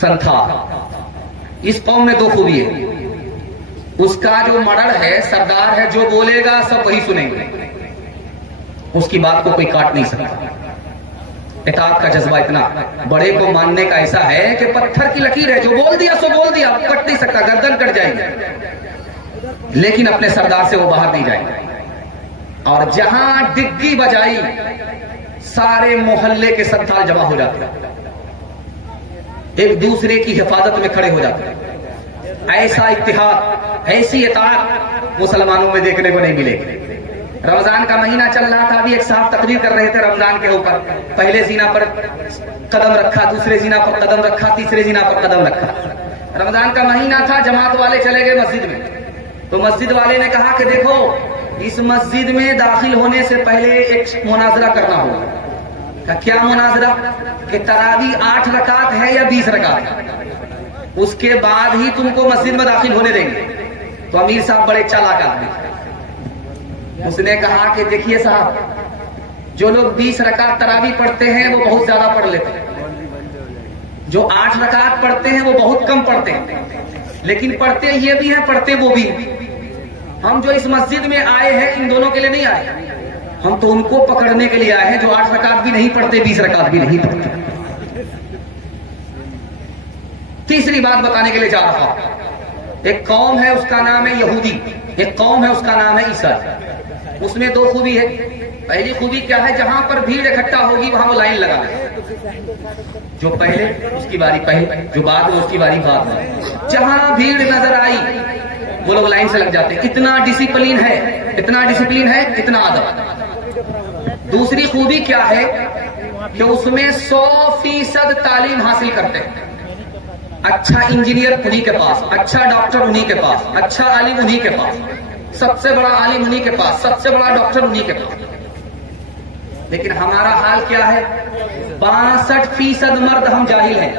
سنتھال. اس قوم میں 2 خوبی ہے. اس کا جو مڈر ہے، سردار ہے، جو بولے گا سب وہی سنیں گے، اس کی بات کو کوئی کاٹ نہیں سکتا. اطاعت کا جذبہ اتنا، بڑے کو ماننے کا ایسا ہے کہ پتھر کی لکیر ہے، جو بول دیا سو بول دیا، کٹ نہیں سکتا، گردن کٹ جائے گی. لیکن اپنے سردار سے وہ باہر نہیں جائے گا. اور جہاں ڈگی بجائی سارے محلے کے سنتھال جمع ہو جاتے ہیں، ایک دوسرے کی حفاظت میں کھڑے ہو جاتے ہیں. ایسا اتحاد، ایسی اطاعت مسلمانوں میں دیکھنے کو نہیں ملے گی. رمضان کا مہینہ چل رہا تھا، ابھی ایک صاحب تقریر کر رہے تھے رمضان کے اوپر. پہلے زینا پر قدم رکھا، دوسرے زینا پر قدم رکھا، تیسرے زینا پر قدم رکھا. رمضان کا مہینہ تھا، جماعت والے چلے گئے مسجد میں، تو مسجد والے نے کہا کہ دیکھو اس مسجد میں داخل ہونے سے پہلے ایک مناظرہ کرنا ہوگا. کیا مناظرہ؟ کہ تراویح 8 رکعت ہے یا 20 رکعت ہے، اس کے بعد ہی تم کو مسجد میں داخل ہونے دیں گے. تو امیر صاحب بڑے چالاک آدمی، اس نے کہا کہ دیکھیے صاحب، جو لوگ 20 رکعت تراویح پڑھتے ہیں وہ بہت زیادہ پڑھ لیتے ہیں، جو 8 رکعت پڑھتے ہیں وہ بہت کم پڑھتے ہیں. لیکن پڑھتے یہ بھی ہیں، پڑھتے وہ بھی ہیں. ہم جو اس مسجد میں آئے ہیں ان دونوں کے لیے نہیں آئے، ہم تو ان کو پکڑنے کے لیے آئے ہیں جو 8 رکعت بھی نہیں پڑھتے، 20 رکعت بھی نہیں پڑھتے. تیسری بات بتانے کے لیے جا رہا ہوں، ایک قوم ہے اس کا نام ہے یہودی، ایک قوم ہے اس کا نام ہے عیسائی. اس میں 2 خوبی ہے. پہلی خوبی کیا ہے؟ جہاں پر بھیڑ اکٹھا ہوگی وہاں وہ لائن لگا لے، جو پہلے اس کی باری پہلے، جو بعد میں اس کی باری بعد میں. جہاں بھیڑ نظر آئی وہ لوگ لائن سے لگ جاتے ہیں. اتنا ڈسپلین ہے، اتنا ڈسپلین ہے، اتنا ادب. دوسری خوبی کیا ہے کہ اس میں 100% تعلیم حاصل کرتے ہیں. اچھا انجینئر انہی کے پاس، اچھا ڈاکٹر انہی کے پاس، اچھا عالم انہی کے پاس، سب سے بڑا عالم انہی کے پاس، سب سے بڑا ڈاکٹر انہی کے پاس. لیکن ہمارا حال کیا ہے؟ 62% مرد ہم جاہل ہیں،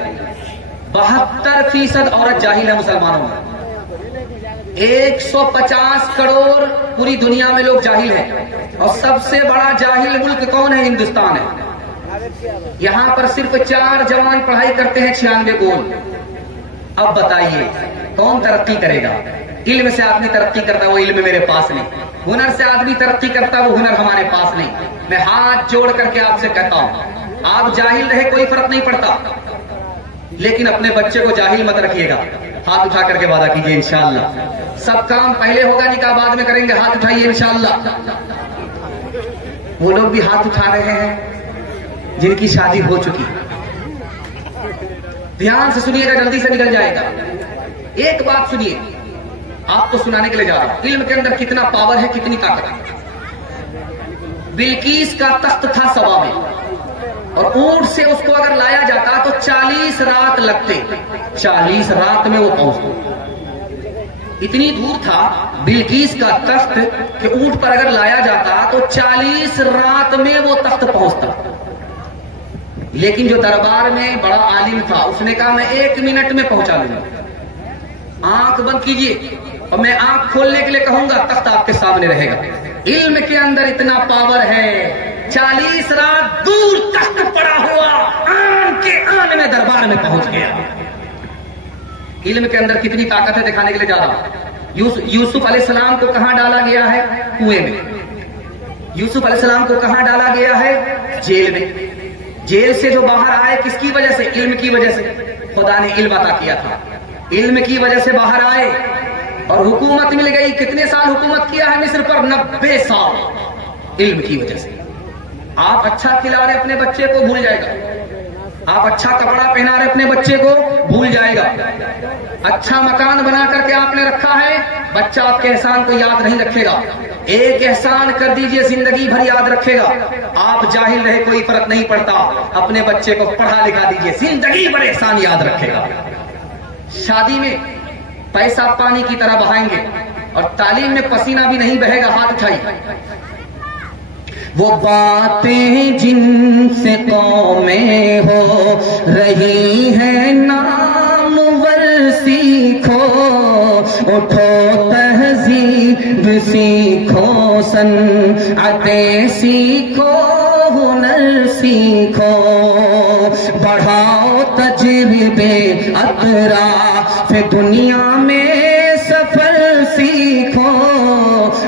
72% عورت جاہل ہے مسلمانوں میں. 150 کروڑ پوری دنیا میں لوگ جاہل ہیں، اور سب سے بڑا جاہل ملک کون ہے؟ ہندوستان ہے. یہاں پر صرف 4 جوان پڑھائی کرتے ہیں 96 گول. اب بتائیے کون ترقی کرے گا؟ علم سے آدمی ترقی کرتا ہے، وہ علم میرے پاس نہیں. ہنر سے آدمی ترقی کرتا ہے، وہ ہنر ہمارے پاس نہیں. میں ہاتھ جوڑ کر کے آپ سے کہتا ہوں، آپ جاہل رہے کوئی فرق نہیں پڑتا، لیکن اپنے بچے کو جاہل مت رکھیے گا. ہاتھ اٹھا کر کے وعدہ کیجئے انشاءاللہ. سب کام پہلے ہوگا، نکاح بعد میں کریں گے. ہاتھ اٹھائیے انشاءاللہ. وہ لوگ بھی ہاتھ اٹھا رہے ہیں جن کی شادی ہو چکی. دھیان سے سنیے گا، جلدی سے نکل جائے گا. ایک بات سنیے، آپ کو سنانے کے لیے جا رہا ہوں. علم کے اندر کتنا پاور ہے، کتنی طاقت ہے. بلقیس کا تخت تھا سبا میں، اور اونٹ سے اس کو اگر لایا جاتا تو 40 رات لگتے. 40 رات میں وہ پہنچتے. اتنی دور تھا بلقیس کا تخت کہ اونٹ پر اگر لایا جاتا تو 40 رات میں وہ تخت پہنچتا. لیکن جو دربار میں بڑا عالم تھا، اس نے کہا میں 1 منٹ میں پہنچا لوں گا. آنکھ بند کیجئے اور میں آنکھ کھولنے کے لیے کہوں گا، تخت آپ کے سامنے رہے گا. علم کے اندر اتنا پاور ہے، 40 رات دور تخت پڑا ہوا آن کے آن میں دربار میں پہنچ گیا. علم کے اندر کتنی طاقت ہے دکھانے کے لیے جا رہا ہوں. یوسف علیہ السلام کو کہاں ڈالا گیا ہے؟ کنویں میں. یوسف علیہ السلام کو کہاں ڈالا گیا ہے؟ جیل میں. جیل سے جو باہر آئے کس کی وجہ سے؟ علم کی وجہ سے. خدا نے علم عطا کیا تھا، علم کی وجہ سے باہر آئے اور حکومت مل گئی. کتنے سال حکومت کیا ہے مصر پر؟ 90 سال. علم کی وجہ سے. آپ اچھا کھلا رہے اپنے بچے کو، بھول جائے گا. آپ اچھا کپڑا پہنا رہے اپنے بچے کو، بھول جائے گا. اچھا مکان بنا کر کے آپ نے رکھا ہے، بچہ آپ کے احسان کو یاد نہیں رکھے گا. ایک احسان کر دیجئے، زندگی بھر یاد رکھے گا. آپ جاہل رہے کوئی فرق نہیں پڑتا، اپنے بچے کو پڑھا لکھا دیجئے، زندگی بھر احسان یاد رکھے گا. شادی میں پیسہ پانی کی طرح بہائیں گے اور تعلیم میں پسینہ بھی نہیں بہے گا. ہاتھ اٹھائیے. وہ باتیں جن سے قومیں ہو رہی ہیں نامور سیکھو، اٹھو تہذیب سیکھو، صنعتیں سیکھو، ہنر سیکھو، بڑھاؤ تجربے اطراف دنیا میں، سفر سیکھو،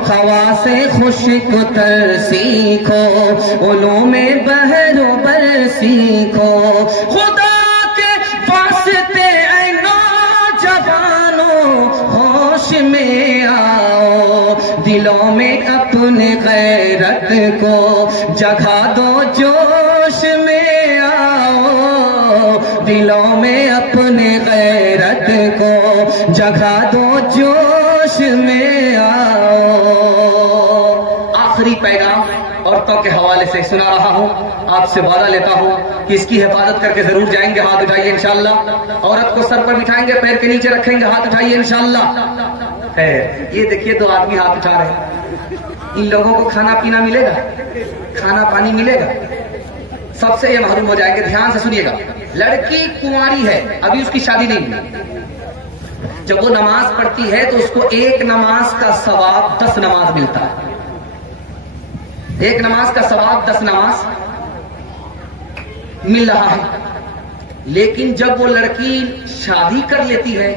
خواص خشک تر سیکھو، علوم بحر و بر سیکھو. خدا کے واسطے اے نوجوانوں ہوش میں آؤ، دلوں میں اپنے غیرت کو جگا دو، جوش میں آؤ، دلوں میں اپنے غیرت کو جگا دو، جوش میں آؤ. آخری پیغام عورتوں کے حوالے سے سنا رہا ہوں، آپ سے وعدہ لیتا ہوں کہ اس کی حفاظت کر کے ضرور جائیں گے. ہاتھ اٹھائیے انشاءاللہ. عورت کو سر پر بٹھائیں گے، پیر کے نیچے رکھیں گے. ہاتھ اٹھائیے انشاءاللہ. یہ دیکھیے 2 آدمی ہاتھ اٹھا رہے ہیں. ان لوگوں کو کھانا پینا ملے گا، کھانا پانی ملے گا. سب سے یہ محروم ہو جائیں گے. دھیان سے سنیے گا. لڑکی کنواری ہے، ابھی اس کی شادی نہیں ہوئی. جب وہ نماز پڑھتی ہے تو اس کو 1 نماز کا ثواب 10 نماز ملتا ہے. 1 نماز کا ثواب 10 نماز مل رہا ہے. لیکن جب وہ لڑکی شادی کر لیتی ہے،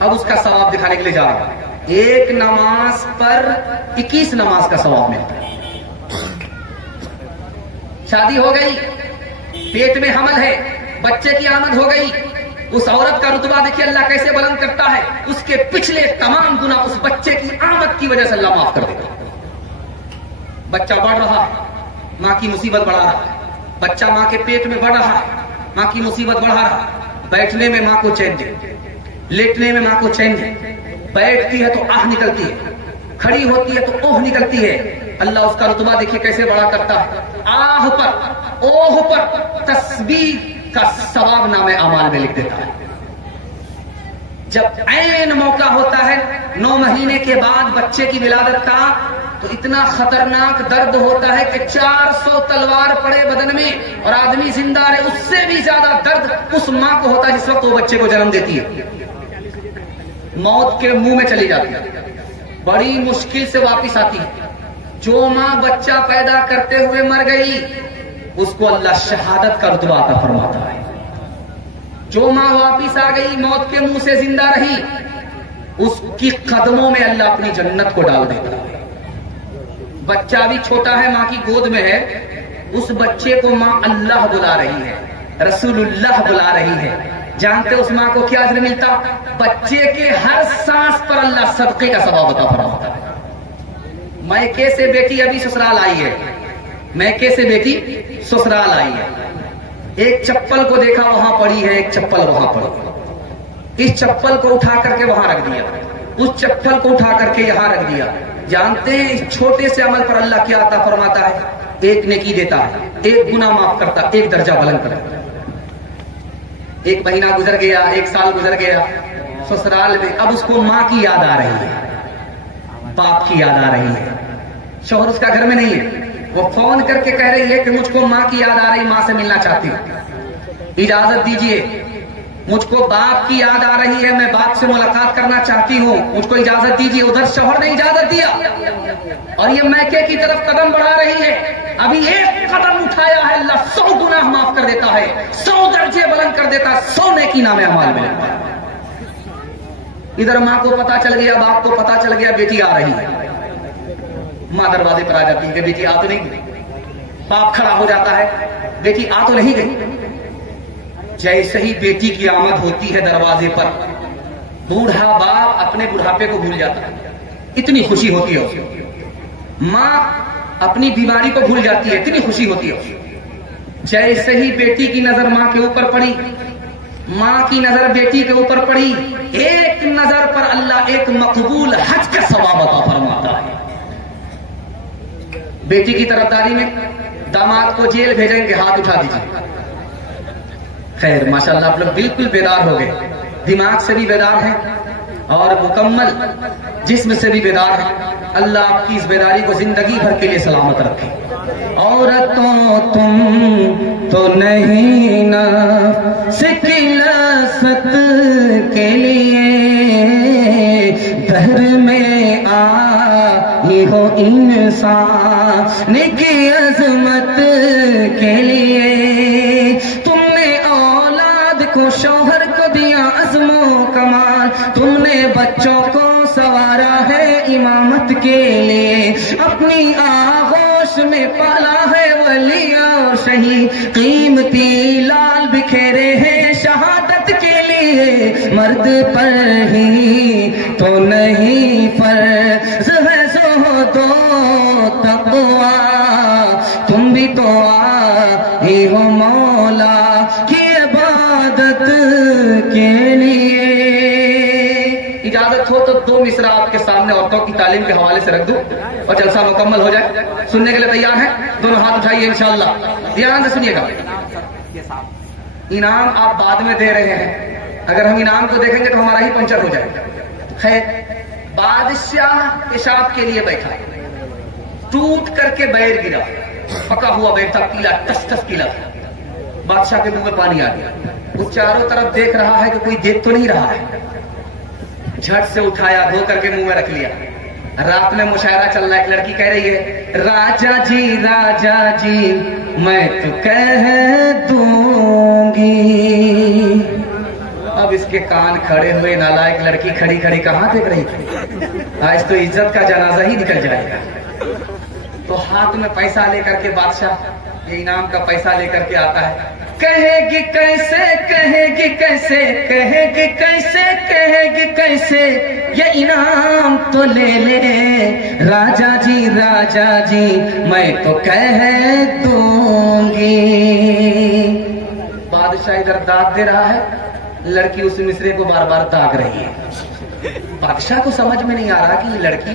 اب اس کا ثواب دکھانے کے لیے جا رہا ہے. 1 نماز پر 21 نماز کا ثواب ملتا ہے. شادی ہو گئی، پیٹ میں حمل ہے، بچے کی آمد ہو گئی. اس عورت کا رتبہ دیکھیے اللہ کیسے بلند کرتا ہے. اس کے پچھلے تمام گناہ اس بچے کی آمد کی وجہ سے اللہ معاف کر دے گا. بچہ بڑھ رہا ہے، ماں کی مصیبت بڑھا رہا ہے. بچہ ماں کے پیٹ میں بڑھ رہا ہے، ماں کی مصیبت بڑھا رہا ہے. بیٹھنے میں ماں کو چین دے، لیٹنے میں ماں کو چین دے. بیٹھتی ہے تو آہ نکلتی ہے، کھڑی ہوتی ہے تو اوہ نکلتی ہے. اللہ اس کا رتبہ دیکھیے کیسے بڑا کرتا ہے. آہ پر اوہ پر تسبیح کا ثواب نامہ اعمال میں لکھ دیتا ہے. جب عین موقع ہوتا ہے 9 مہینے کے بعد بچے کی ولادت کا، تو اتنا خطرناک درد ہوتا ہے کہ 400 تلوار پڑے بدن میں اور آدمی زندہ رہے. اس سے بھی زیادہ درد اس ماں کو ہوتا ہے جس وقت وہ بچے کو جنم دیتی ہے. موت کے منہ میں چلی جاتی ہے، بڑی مشکل سے واپس آتی ہے. جو ماں بچہ پیدا کرتے ہوئے مر گئی اس کو اللہ شہادت کا رتبہ عطا فرماتا ہے. جو ماں واپس آ گئی موت کے منہ سے زندہ رہی، اس کی قدموں میں اللہ اپنی جنت کو ڈال دیتا ہے. بچہ بھی چھوٹا ہے، ماں کی گود میں ہے، اس بچے کو ماں اللہ بلا رہی ہے، رسول اللہ بلا رہی ہے. جانتے اس ماں کو کیا اجر ملتا؟ بچے کے ہر سانس پر اللہ صدقے کا ثواب عطا فرماتا ہے. میکے سے بیٹی ابھی سسرال آئی ہے، میکے سے بیٹی سسرال آئی ہے. ایک چپل کو دیکھا وہاں پڑی ہے، ایک چپل وہاں پڑی. اس چپل کو اٹھا کر کے وہاں رکھ دیا، اس چپل کو اٹھا کر کے یہاں رکھ دیا. جانتے ہیں اس چھوٹے سے عمل پر اللہ کیا عطا فرماتا ہے؟ ایک نیکی دیتا ہے، ایک گناہ معاف کرتا، ایک درجہ بلند کرتا. ایک مہینہ گزر گیا، ایک سال گزر گیا سسرال میں، اب اس کو ماں کی یاد آ رہی ہے، باپ کی یاد آ رہی ہے. شوہر اس کا گھر میں نہیں ہے، وہ فون کر کے کہہ رہی ہے کہ مجھ کو ماں کی یاد آ رہی، ماں سے ملنا چاہتی ہوں، اجازت دیجئے. مجھ کو باپ کی یاد آ رہی ہے، میں باپ سے ملاقات کرنا چاہتی ہوں، مجھ کو اجازت دیجئے. ادھر شوہر نے اجازت دیا اور یہ میکے کی طرف قدم بڑھا رہی ہے. ابھی ایک قدم اٹھایا ہے، اللہ 100 گناہ معاف کر دیتا ہے، 100 درجے بلند کر دیتا ہے، 100 نیکی نامہ اعمال میں لکھتا ہے. ادھر ماں کو پتا چل گیا، باپ کو پتا چل گیا بیٹی آ رہی ہے. ماں دروازے پر آ جاتی ہے کہ بیٹی آ تو نہیں گئی. باپ کھڑا ہو جاتا ہے، بیٹی آ تو نہیں گئی. جیسے ہی بیٹی کی آمد ہوتی ہے دروازے پر، بوڑھا باپ اپنے بڑھاپے کو بھول جاتا ہے، اتنی خوشی ہوتی ہے اسے. ماں اپنی بیماری کو بھول جاتی ہے، اتنی خوشی ہوتی ہے اسے. جیسے ہی بیٹی کی نظر ماں کے اوپر پڑی، ماں کی نظر بیٹی کے اوپر پڑی، ایک نظر پر اللہ ایک مقبول حج کا ثواب عطا فرماتا ہے. بیٹی کی طرفداری میں داماد کو جیل بھیجیں گے، ہاتھ اٹھا دیجیے. خیر ماشاءاللہ آپ لوگ بالکل بیدار ہو گئے، دماغ سے بھی بیدار ہیں اور مکمل جسم سے بھی بیدار ہیں. اللہ آپ کی اس بیداری کو زندگی بھر کے لیے سلامت رکھے. عورتوں تم تو نہیں نا سکلست کے لیے دھر میں آئی ہو انسان کی عظمت کے لیے. تم نے اولاد کو شوہر کو دیا عزم و کمال، تم نے بچوں کو سوارا ہے امامت کے لیے، اپنی آغوش میں پالا ہے ولی اور شہید، قیمتی لال بکھیرے ہیں شہادت کے لیے. مرد پر ہی تو نہیں فرض ہے زہد و تقویٰ، تم بھی تو آئی ہو مولا کی عبادت کے لیے. اجازت ہو تو 2 مصرع آپ کے سامنے عورتوں کی تعلیم کے حوالے سے رکھ دوں اور جلسہ مکمل ہو جائے. سننے کے لیے تیار ہیں؟ دونوں ہاتھ اٹھائیے انشاءاللہ. دھیان سے سنیے گا. انعام آپ بعد میں دے رہے ہیں، اگر ہم انعام کو دیکھیں گے تو ہمارا ہی پنچر ہو جائے گا. خیر، بادشاہ پیشاب کے لیے بیٹھا، ٹوٹ کر کے بیر گرا، پکا ہوا بیر تھا، پیلا ٹس ٹس پیلا. بادشاہ کے منہ میں پانی آ گیا. وہ چاروں طرف دیکھ رہا ہے کہ کوئی دیکھ تو نہیں رہا ہے. جھٹ سے اٹھایا، دھو کر کے منہ میں رکھ لیا. رات میں مشاعرہ چل رہا ہے، ایک لڑکی کہہ رہی ہے راجا جی میں تو کہہ دوں گی. اب اس کے کان کھڑے ہوئے، نالائق لڑکی کھڑی کھڑی کہاں دیکھ رہی تھی؟ آج تو عزت کا جنازہ ہی نکل جائے گا. تو ہاتھ میں پیسہ لے کر کے بادشاہ یہ انعام کا پیسہ لے کر کے آتا ہے. کہے گی کیسے، کہے گی کیسے، کہے گی کیسے، کہے گی کیسے، یہ انعام تو لے لے راجا جی میں تو کہہ دوں گی. بادشاہ ادھر داد دے رہا ہے، لڑکی اس مصرے کو بار بار داغ رہی ہے. بادشاہ کو سمجھ میں نہیں آ رہا کہ یہ لڑکی